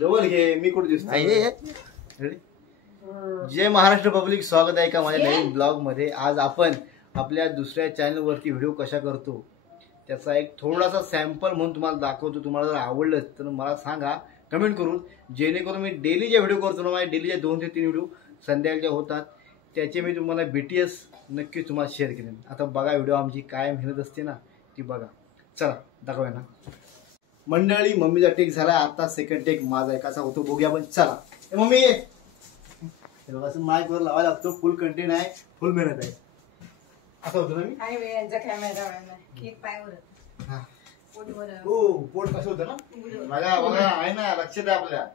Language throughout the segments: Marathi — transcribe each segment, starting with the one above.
जवळ घे, मी कुठे दिसतो? जय महाराष्ट्र पब्लिक, स्वागत आहे का माझ्या नवीन ब्लॉग मध्ये। आज आपण आपल्या दुसऱ्या चॅनल वरती व्हिडिओ कशा करतो त्याचा एक थोडासा सॅम्पल म्हणून तुम्हाला दाखवतो। तुम्हाला जर आवडलं तर मला सांगा कमेंट करून, जेणेकरून मी डेली जे व्हिडिओ करतो ना, माझे डेलीचे 2 ते 3 व्हिडिओ संध्याकाळचे होतात, त्याचे मी तुम्हाला BTS नक्कीच तुम्हाला शेअर करेन। आता बघा व्हिडिओ आमची काय मेहनत असते ना ती बघा। चला दाखवूया ना मंडळी। मम्मीचा टेक झाला, आता सेकंड टेक माझा आहे, कसा होतो बघूया आपण। चला मम्मी, असं माईक वर लावायला लागतो, फुल कंटेंट आहे, फुल मेहनत आहे, असं होतं ना मी। हो पोट कसं होतं ना, बघा बघा आहे ना, लक्षात आहे आपल्या।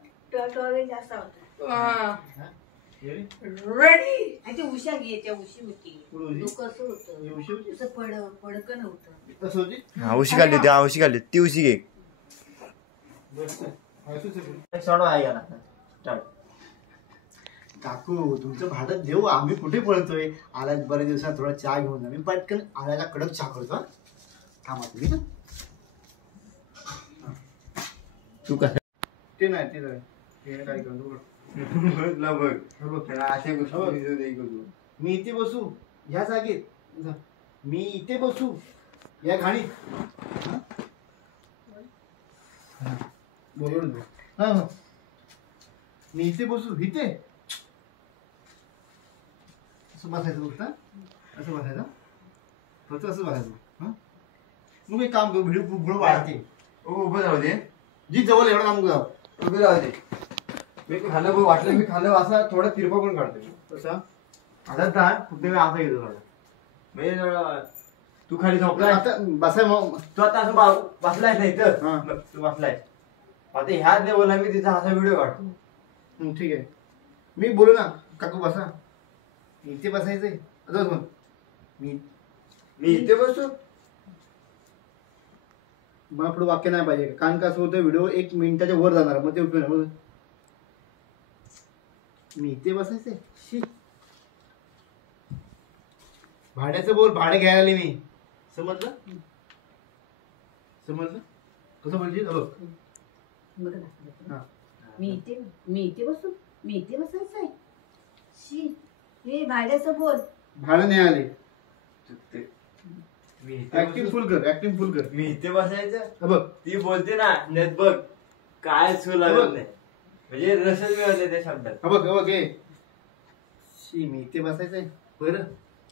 रेडी उषा घे, त्या उशी होती कसं होतं, पडकं नव्हतं कसं होती। उशी काढली होती, उशी काढली ती उशी घे। काकू तुमचं भाडं देऊ, आम्ही कुठे पळतोय। आला बऱ्याच दिवसात थोडा चहा घेऊन जा, मी पटकन आल्याला कडक चहा करतो। थांबा तुम्ही ना, तू काय ते नाही ते नाही काय करतो मी इथे बसू या जागेत, मी इथे बसू या घाणीत, बोलून मी इथे बसू, इथे असं बसायचं उठता, असं बसायचं फक्त असं बसायचं। मग एक काम करू, व्हिडिओ पुढे वाढते, उभं राहू दे जी जवळ एवढं काम करू, उभं राहू दे। मी खाल्लं वाटलं, मी खाल्लं असा थोडा तिरपा पण काढतो कसं आता दाट फक्त मी असा घेतो थोडा, म्हणजे तू खाली झोपलाय आता बसाय, मग तू आता असं बसलाय ना इथं, तू बसलाय आता ह्या लेवलला मी तिचा असा व्हिडिओ काढतो। ठीक आहे, मी बोलू ना काकू बसा, इथे बसायचंय असं मी इथे बसतो। मला पुढे वाक्य नाही पाहिजे, कारण कसं होतं व्हिडिओ 1 मिनिटाच्या वर जाणार, मग ते उपयोग मी इथे बसायचंय। शी, भाड्याचं बोल, भाडे घ्यायला आले मी, समजलं समजलं कसं बोलशील बघ। मी इथे बसायचंय, शी हे भाड्याचं बोल, भाडं नाही आले, ऍक्टिंग फुल कर मी इथे बसायचं बघ, ती बोलते ना नेत बघ काय चू लागत नाही, म्हणजे रसच मिळत त्या शब्दात। बघ हे शी, मी इथे बसायचंय, बरं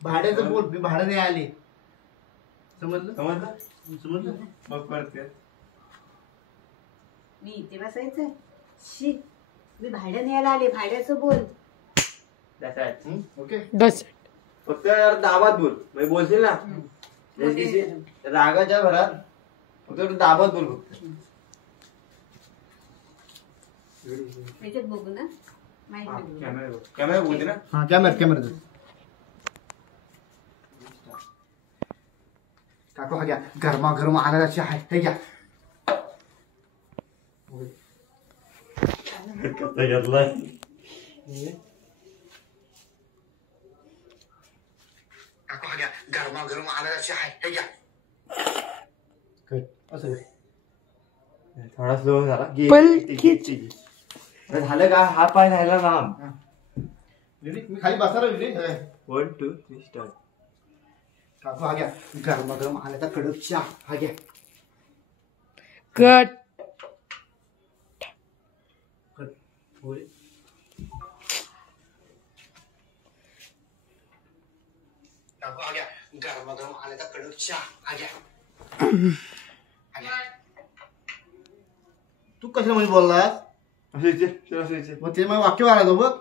भाड्याचं बोल, मी भाडं नाही आले, समजलं मग करते मी इथे बसायचंय, शी मी भाड्या न्यायला आले, भाड्याचं बोल। ओके फक्त यार दाबात बोल, म्हणजे बोलशील ना रागाच्या भरात, फक्त दाबात बोल फक्त। त्याच्यात बघू ना, कॅमेरा बोलते ना, हा कॅमेरा काकू हा घ्या, गरमागरम आणायची आहे, हे घ्या। कसा घेतलाय काकू हा घ्या, गरमागरम आणायची आहे, हे घ्या। असं थोडा स्लो झाला, झालं का हा पाय राहिला लांब। मी खाली बसणार आहे। 1 2 3 स्टार्ट। काकू हा घ्या, गरमागरम आल्याचा कडक चहा, हा घ्या। कट काकू हा घ्या, गरमागरम आल्याचा कडक चहा, हा घ्या। तू कशामध्ये बोललास, मग ते मग वाक्य वाढतो बघ।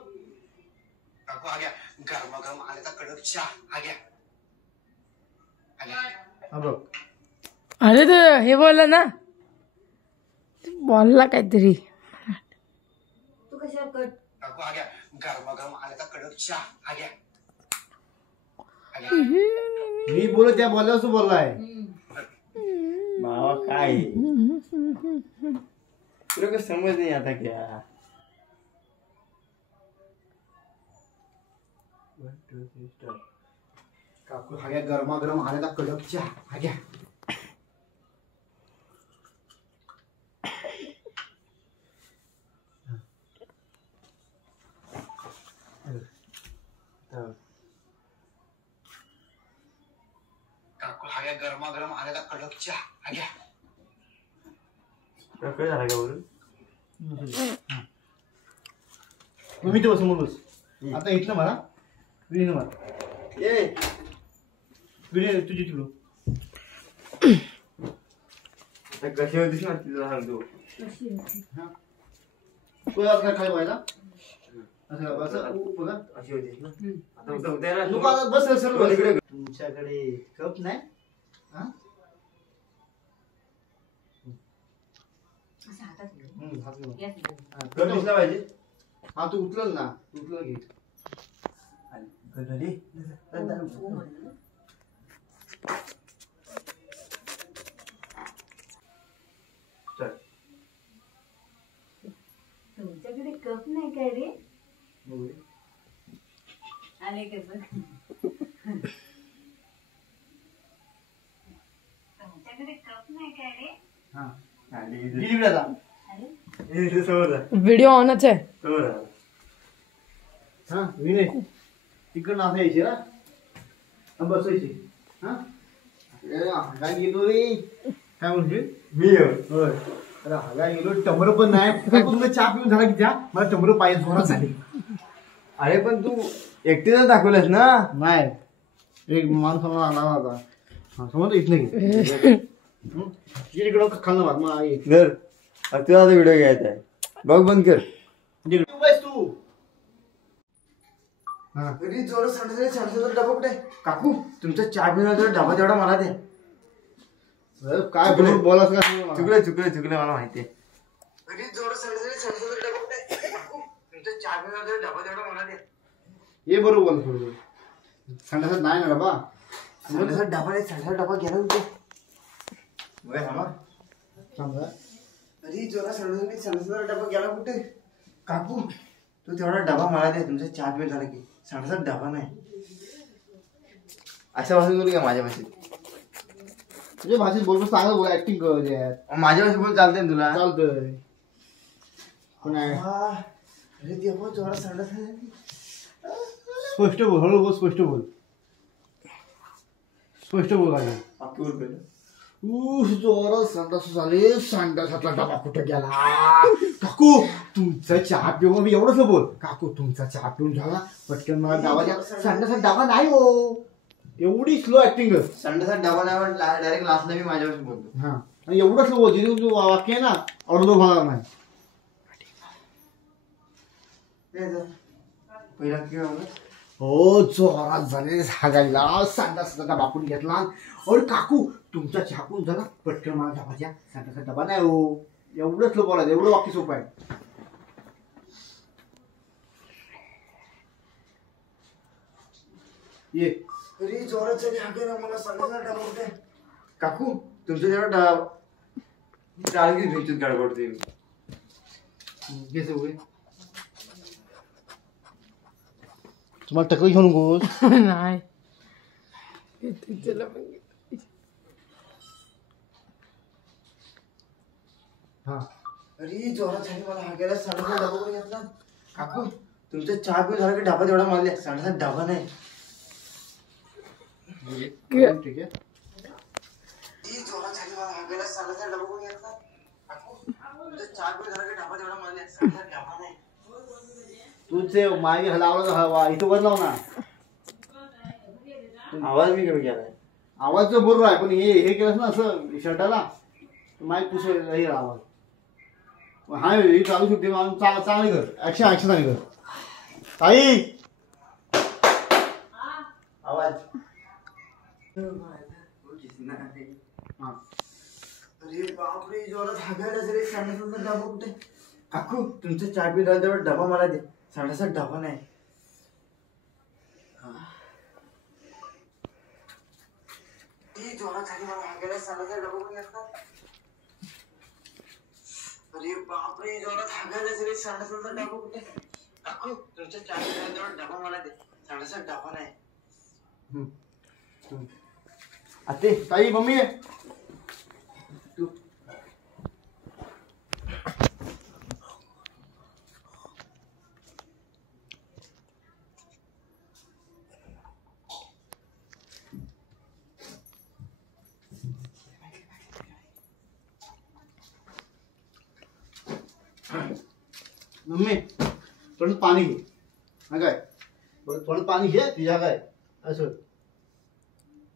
काकू हा घ्या, गरमागरम आल्याचा कडक चहा, हा घ्या। बघ अरे तो हे बोलला ना, बोलला काहीतरी। तू कशा कट, काकू हा घ्या, गरमागरम आल्याचा कडक चहा, हा घ्या। मी बोलत त्या बोलल्यावर तू बोललाय बाबा काय तुला काही समज नाही आता क्या। 1 2 3 स्टार्ट। काकू हा घ्या, गरमागरम आल्याचा कडक चहा, हा घ्या। अरे गरमागरम आलेला कडक चहा घ्या. काय झालं का वरून? मी तो समोर बस. आता इथलं मला विहिरीनं मला ए विहिरी तुझी तिकडं कशी होतीस ना तुला सांगतो. तू आता काय व्हायला असं बघा अशी होतीस ना. आता उद्या ना तू आता बस सर्व इकडे. तुमच्याकडे कप नाही हा? असं हातात घेऊ. हात घेऊन. या तिकडे. कप दिसला पाहिजे. हा तू उचल ना उचल घे. झाली हो म्हणलं. चल. तुमच्याकडे कप नाही काय रे? आले का बघ. तुमच्याकडे कप नाही काय रे? हा आणि इकडे जा. अरे इथे समोर जा. व्हिडिओ ऑनच आहे. समोर जा. हा विनय तिकडनं असं यायची ना बसायची. हा काय गेलो रे काय म्हणते मी येऊ. होय अरे हगा गेलो टमरं पण नाही तुमचं चहा पिऊन झाला की त्या मला टमरं पाहिजे जोरात झाली. अरे पण तू एकटीच दाखवलंस ना. नाही एक माणूस मला आला होता. हा समज इथनं घे इकडं खाल्लं भात मग आई धर. आता तुला आता व्हिडिओ घ्यायचा आहे. बघ बंद कर. तू हा घरी जोरात सांडायचा डबा कुठे? काकू तुमचा चहा पिण्याचा डबा तेवढा मला दे. काय बोलास का चुकलं मला माहितीये. घरी जोरात सांडायचा डबा कुठे? काकू तुमचा चहा पिण्याचा डबा तेवढा मला दे. ये बरोबर बोल थोडं सांगायचं नाही ना डबा सांडायचा डबा नाही. सांडायचा डबा गेला होते. बघा थांबा. सांगा घरी जोरात सांडायचा डबा गेला कुठे? काकू तू तेवढा डबा मला दे. तुमचा चहा पिऊन झाला की सांडायचा डबा नाही. अशा भाषेत बोलू का माझ्या भाषेत? तुझ्या भाषेत बोलतो चांगलं बोल ऍक्टिंग कर यात माझ्या भाषेत बोल चालतंय ना तुला? चालतंय पण अरे देवा जोरात सांडायचा. स्पष्ट बोल हळू बोल स्पष्ट बोल काय बाकी बोल पहिलं. जोरात संडास झाले संडासातला डबा कुठं गेला काकू तुमचा चहा पिऊन मी एवढंच बोल काकू तुमचा चहा पिऊन झाला पटकन मला डाबा द्या. संडासात डाबा नाही हो एवढी स्लो ऍक्टिंग कर. संडासा डबा नाही डायरेक्ट लास्टला मी माझ्या भाषेत बोलतो. हा आणि एवढं स्लो बोल जिथे तू वाक्य आहे ना अर्धो होणार नाही. पहिला किंवा हो जोरात झाले हागायला संडासाचा डबा पण घेतला. और काकू तुमचा चहा पिऊन झाला पटकन मला डबा द्या. संडासाचा डबा नाही हो एवढं स्लो बोलायचं एवढं वाक्य सोपं आहे. ये अरे जोरात झाली हाके मला सांगायचा डबा कुठे? काकू तुमचं जेव्हा डबा टाळगी भेटून गडबडते मी. घे सगळे तुम्हाला टकल घेऊन गोस नाही. हा अरे जोरात झाली मला हाकेला सांडायचा डबा कुठे घेतला? काकू तुमचा चहा पिऊन झाला की डबा तेवढा मला द्या. सांडायचा डबा नाही. ठीक आहे जोरात झाली मला हाकेला सांडायचा डबा कुठे घेतला? काकू तुमचा चहा पिऊन झाला की डबा तेवढा मला द्या. सांडायचा डबा नाही. तुझे मागे लावला हवा इथं वर लाव ना. आवाज मी कमी केलाय. आवाज तर बरोबर आहे पण हे केलंस ना असं शर्टाला माईक पुस हे आवाज हा हे चालू शकते चांगली कर ऍक्शन चांगली कर ताई आवाज. हा अरे बापरे जोरात हागायला जरी सांडायचा डबा कुठे? काकू तुमचा चहा पिऊन झाला तेवढा डबा मला द्या. सांडायचा डबा नाही. जोरात झाली मला हागायला सांडायचा डबा कुठे घेतला? अरे बापरे जोरात हागायला जरी सांडायचा डबा कुठे? काकू तुमचा चहा पिऊन झाला तेवढा डबा मला द्या. सांडायचा डबा नाही. आते ताई मम्मी तू मम्मी थोडं पाणी घे. हा काय बरं थोडं पाणी घे तुझ्या काय असं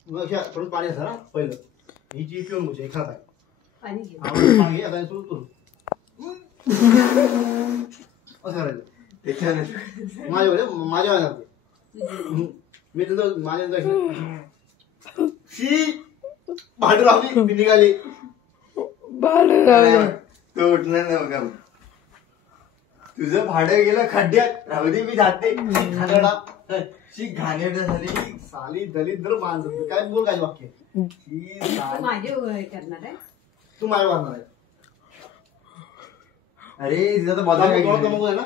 मग अशा थोडं पाणी असं ना पहिलं ही जी पिऊन घ्यायची एखादा काय पाणी घे. पाणी घे आता सुरू करू असं करायचं त्याच्यानंतर माझ्या मी तुझं माझ्या शी भांडू लावली मी निघाली तो उठणार नाही बघा. तुझं भाडं गेलं खड्ड्यात राहू दे मी जाते. शी घाणेरड झाली साली दलिद्र माणसं काय बोल काय वाक्य ही तू साली- माझे वय करणार आहे. तू माझ्या वागणार आहे अरे तिथं तर बदल काय तुला केलं? कमवू आहे ना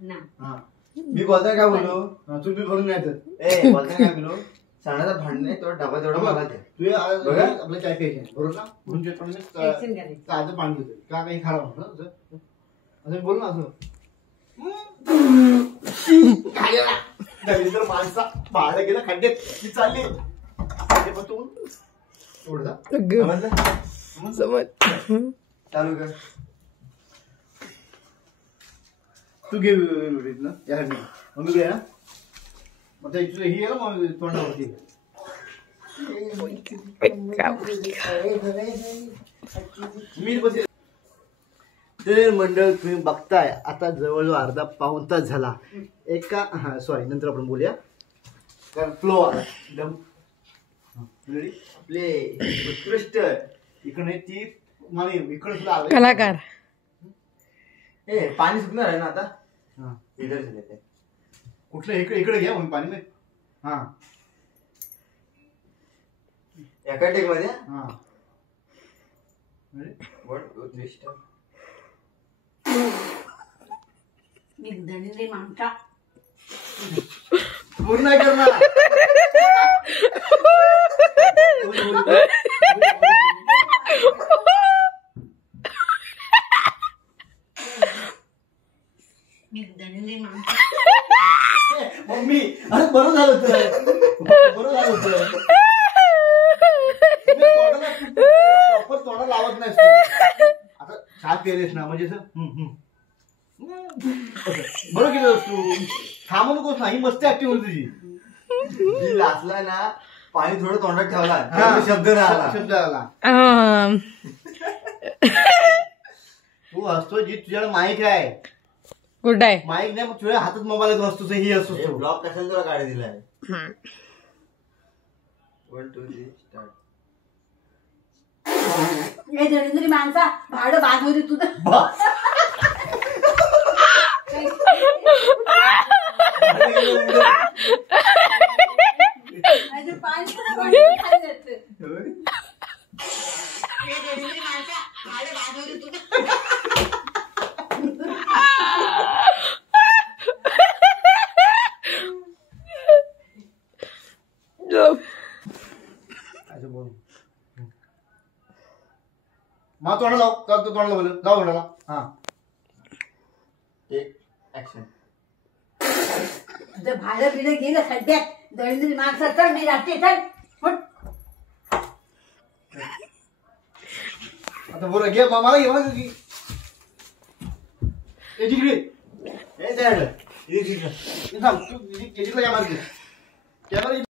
ना हा मी बोलताय काय बोललो? हा, तू बी करून नाही तर ए बोलताय काय बोललो? सणाचा भांडण आहे तेवढा डबा तेवढा मला द्या. तू बघा. आपलं चाय प्यायचे बरोबर ना म्हणून तुझ्या तोंडाने ऍक्शन करायचं. ताजं पाणी देतोय का काही खराब होतं असं असं बोल ना असं दलिद्र माणसा भाडं गेलं खड्ड्यात ती चालली ते पण तू एवढं जा. समजलं? चालू कर. तू घे ना यासाठी मग मी घे ना मग ते तुझं ही आहे ना मग तोंडावरती मी बस. तर मंडळ तुम्ही बघताय आता जवळजवळ अर्धा पाऊण तास झाला एका हा सॉरी नंतर आपण बोलूया कारण फ्लो आला एकदम ready? आपले उत्कृष्ट इकडे ती मला इकडे सुद्धा आलं कलाकार ए पाणी सुकणार आहे ना आता. हा इधर झाले ते कुठलं इकडे इकडे घ्या मग पाणी हा एका टेक मध्ये हा Ready? उत्कृष्ट. मी दलिद्र माणसा पूर्ण नाही करणार मी दलिद्र माणसा मम्मी अरे बरं झालं होतं बरं झालं होतं प्रॉपर तोंडा लावत नाहीस तू आता चहा प्यायलेस ना म्हणजे असं बरं केलं तू थांबू नकोस ना ही मस्ती ऍक्टिव्ह होती तुझी जी लाचला ना पाणी थोडं तोंडात ठेवला हा. त्यामुळे शब्द राहिला. शब्द आला अं, तू हसतो जी तुझ्याकडे माईक आहे कुठं आहे माईक नाही मग तुझ्या हातात मोबाईल असतो ही असतो हे ब्लॉग कशाला तुला काढे दिलाय. 1 2 3 स्टार्ट. हे दलिद्र माणसा भाडं बाद होते तुझं. नाहीतर पाणी सुद्धा भांडून खायला जातं. हे दलिद्र माणसा भाडं बाद होते तुझं. असं बोल मग तोंड लाव का तू तोंड लावलं जाऊ तोंडाला हा टेक ऍक्शन. तुझं भाडं बिडं गेलं खड्ड्यात दलिद्र माणसा चल मी राहते चल फुट. आता बरं घे मला घे मला घे. ए जिकडे ए त्या इकडे. इथे थांब तू इथे कॅमेरा घे कॅमेरा